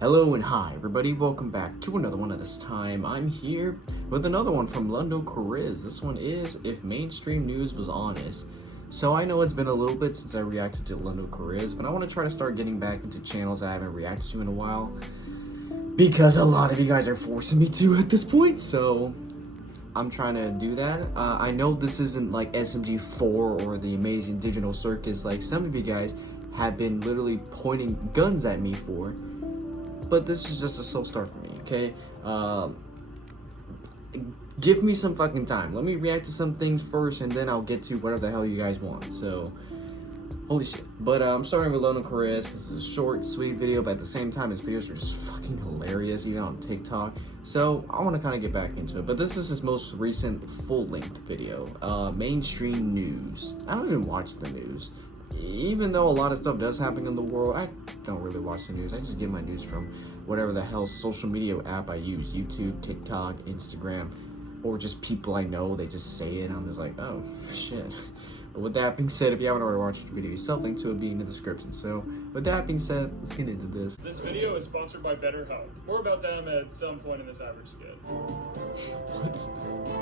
Hello and hi everybody, welcome back to another one. At this time I'm here with another one from Lundo Chariz. This one is If Mainstream News Was Honest. So I know it's been a little bit since I reacted to Lundo Chariz, but I want to try to start getting back into channels I haven't reacted to in a while, because a lot of you guys are forcing me to at this point, so I'm trying to do that. I know this isn't like SMG4 or the Amazing Digital Circus like some of you guys have been literally pointing guns at me for, but this is just a slow start for me, okay? Give me some fucking time. Let me react to some things first, and then I'll get to whatever the hell you guys want. So, holy shit. But I'm starting with Lundo Chariz because it's a short, sweet video, but at the same time, his videos are just fucking hilarious, even on TikTok. So, I want to kind of get back into it. But this is his most recent full-length video, Mainstream News. I don't even watch the news. Even though a lot of stuff does happen in the world, I don't really watch the news. I just get my news from whatever the hell social media app I use. YouTube, TikTok, Instagram, or just people I know. They just say it and I'm just like, oh, shit. But with that being said, if you haven't already watched the video yourself, link to it being in the description. So, with that being said, let's get into this. This video is sponsored by BetterHelp. More about them at some point in this average skit. What?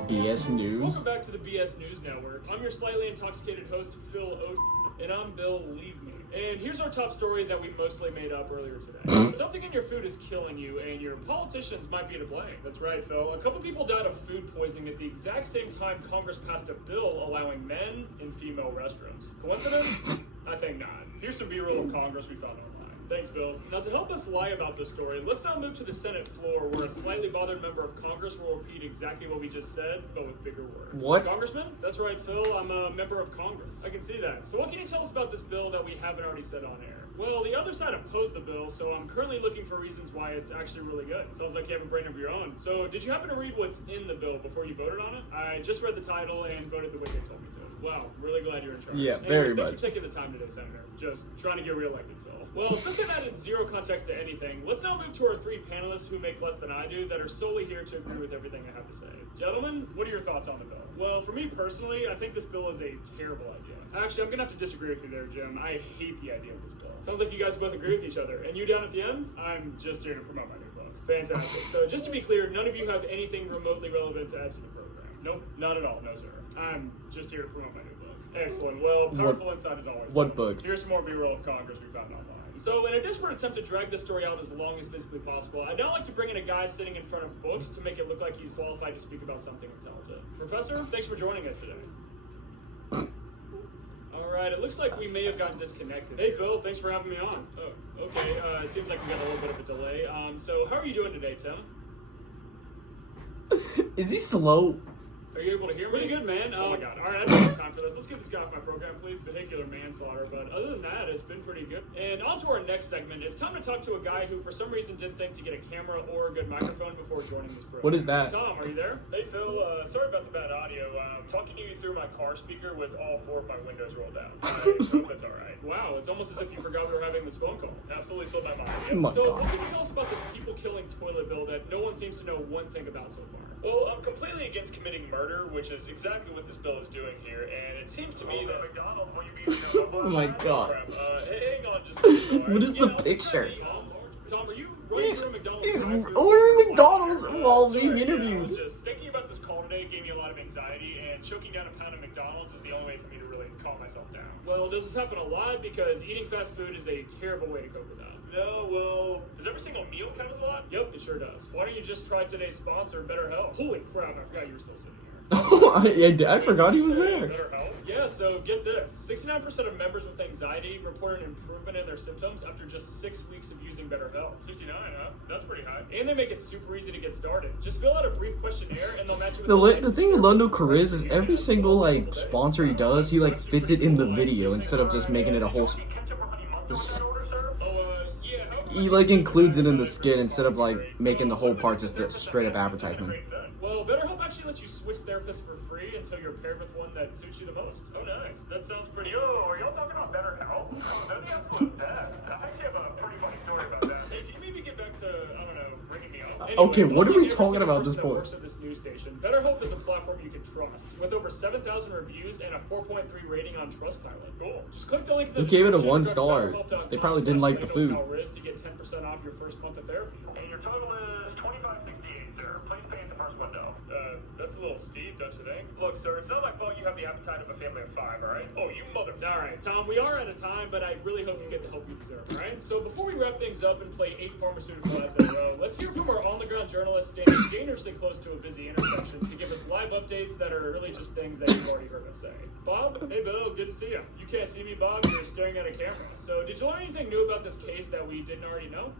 BS News? Welcome back to the BS News Network. I'm your slightly intoxicated host, Phil O. And I'm Bill Leave Me. And here's our top story that we mostly made up earlier today. Something in your food is killing you, and your politicians might be to blame. That's right, Phil. A couple people died of food poisoning at the exact same time Congress passed a bill allowing men in female restrooms. Coincidence? I think not. Here's some B-roll of Congress we found online. Thanks, Bill. Now, to help us lie about this story, let's now move to the Senate floor, where a slightly bothered member of Congress will repeat exactly what we just said, but with bigger words. What? Congressman? That's right, Phil. I'm a member of Congress. I can see that. So what can you tell us about this bill that we haven't already said on air? Well, the other side opposed the bill, so I'm currently looking for reasons why it's actually really good. Sounds like you have a brain of your own. So, did you happen to read what's in the bill before you voted on it? I just read the title and voted the way they told me to. Wow, really glad you're in charge. Yeah, very much. Thanks for taking the time today, Senator. Just trying to get reelected, Phil. Well, since they've added zero context to anything, let's now move to our three panelists who make less than I do that are solely here to agree with everything I have to say. Gentlemen, what are your thoughts on the bill? Well, for me personally, I think this bill is a terrible idea. Actually, I'm gonna have to disagree with you there, Jim. I hate the idea of this bill. Sounds like you guys both agree with each other. And you down at the end? I'm just here to promote my new book. Fantastic. So just to be clear, none of you have anything remotely relevant to add to the program. Nope, not at all. No, sir. I'm just here to promote my new book. Excellent. Well, powerful insight as always. What book? Here's some more B-roll of Congress we found online. So, in a desperate attempt to drag this story out as long as physically possible, I'd now like to bring in a guy sitting in front of books to make it look like he's qualified to speak about something intelligent. Professor, thanks for joining us today. Alright, it looks like we may have gotten disconnected. Hey Phil, thanks for having me on. Oh, okay, it seems like we got a little bit of a delay. So how are you doing today, Tim? Is he slow? Are you able to hear me? Pretty good, man. Oh my god. Alright, I don't have time for this. Let's get this guy off my program, please. Vehicular manslaughter. But other than that, it's been pretty good. And on to our next segment. It's time to talk to a guy who, for some reason, didn't think to get a camera or a good microphone before joining this program. What is that? Tom, are you there? Hey, Phil. Sorry about the bad audio. I'm talking to you through my car speaker with all four of my windows rolled down. I hope that's alright. Wow, it's almost as if you forgot we were having this phone call. Absolutely filled my mind. Yep. My So, God. what can you tell us about this people-killing toilet bill that no one seems to know one thing about so far? Well, I'm completely against committing murder, which is exactly what this bill is doing here, and it seems to me that McDonald's, will you be Oh my God. hang on just a second. What is the picture? Tom, are you running through a McDonald's? He's drive-thru? ordering McDonald's while being Sorry, interviewed. Just thinking about this call today gave me a lot of anxiety, and choking down a pound of McDonald's is the only way for me to really calm myself down. Well, does this happen a lot? Because eating fast food is a terrible way to cope with that. No, well, does every single meal count as a lot? Yep, it sure does. Why don't you just try today's sponsor, BetterHelp? Holy crap, I forgot you were still sitting here. Oh, I forgot he was there. BetterHelp? Yeah, so get this. 69% of members with anxiety report an improvement in their symptoms after just 6 weeks of using BetterHelp. 69, huh? That's pretty high. And they make it super easy to get started. Just fill out a brief questionnaire and they'll match you with The thing with Lundo Chariz is every single like sponsor he does, he like fits it in the video instead of just making it a whole. He like includes it in the skit instead of like making the whole part just a straight up advertisement. Well, BetterHelp actually lets you switch therapists for free until you're paired with one that suits you the most. Oh, nice. That sounds pretty. Yo, are y'all talking about BetterHelp? That'd be absolute bad. I actually have a pretty funny story about that. Hey, can you maybe get back to, I don't know, bringing me up? Okay, Anyways, what are unlike we every talking single about at person this that point? works at this news station, Better Hope is a platform you can trust, with over 7,000 reviews and a 4.3 rating on Trustpilot. Cool. Just click the link in the Who gave it a description 1 or go to star? betterhelp.com They probably didn't like the food. /LandoCalRiz to get 10% off your first month of therapy. And your total is $25.68, sir. Please pay at the first window. That's a little steep, don't you think? Look, sir, it's not my fault you have the appetite of a family of 5, all right? Oh, you mother. Alright, Tom, we are out of time, but I really hope you get the help you deserve, alright? So before we wrap things up and play 8 pharmaceutical ads in a row, let's hear from our on-the-ground journalist standing dangerously close to a busy intersection to give us live updates that are really just things that you've already heard us say. Bob? Hey, Bill, good to see you. You can't see me, Bob, you're staring at a camera. So did you learn anything new about this case that we didn't already know?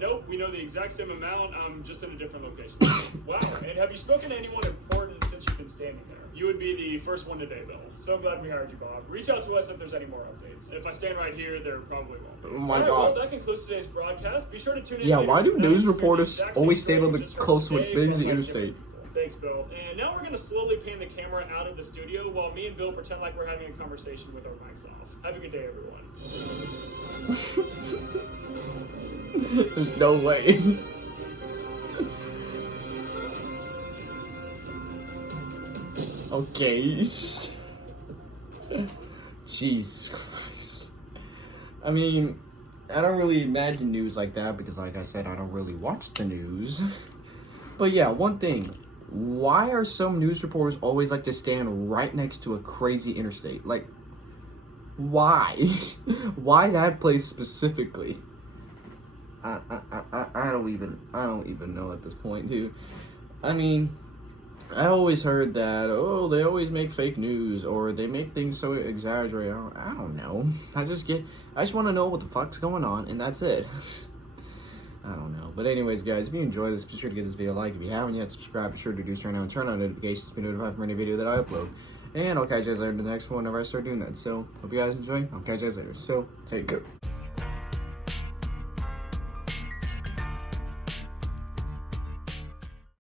Nope, we know the exact same amount, just in a different location. Wow, and have you spoken to anyone important since you've been standing there? You would be the first one today, Bill. So glad we hired you, Bob. Reach out to us if there's any more updates. If I stand right here, there probably won't be. Oh my Alright, God. well, that concludes today's broadcast. Be sure to tune in. Yeah, later why do tonight news to hear the reporters exact always same stay on story the we just heard close with today, busy but by interstate? different people. Thanks, Bill. And now we're going to slowly pan the camera out of the studio while me and Bill pretend like we're having a conversation with our mics off. Have a good day, everyone. There's no way. Okay. Jesus Christ. I mean, I don't really imagine news like that because, like I said, I don't really watch the news. But yeah, one thing. Why are some news reporters always like to stand right next to a crazy interstate? Like, why? Why that place specifically? I don't even know at this point, dude. I mean, I always heard that, oh, they always make fake news, or they make things so exaggerated. I don't know. I just want to know what the fuck's going on, and that's it. I don't know. But anyways, guys, if you enjoyed this, be sure to give this video a like. If you haven't yet, subscribe. Be sure to do so right now and turn on notifications to be notified for any video that I upload. And I'll catch you guys later in the next one whenever I start doing that. So, hope you guys enjoy. I'll catch you guys later. So, take care.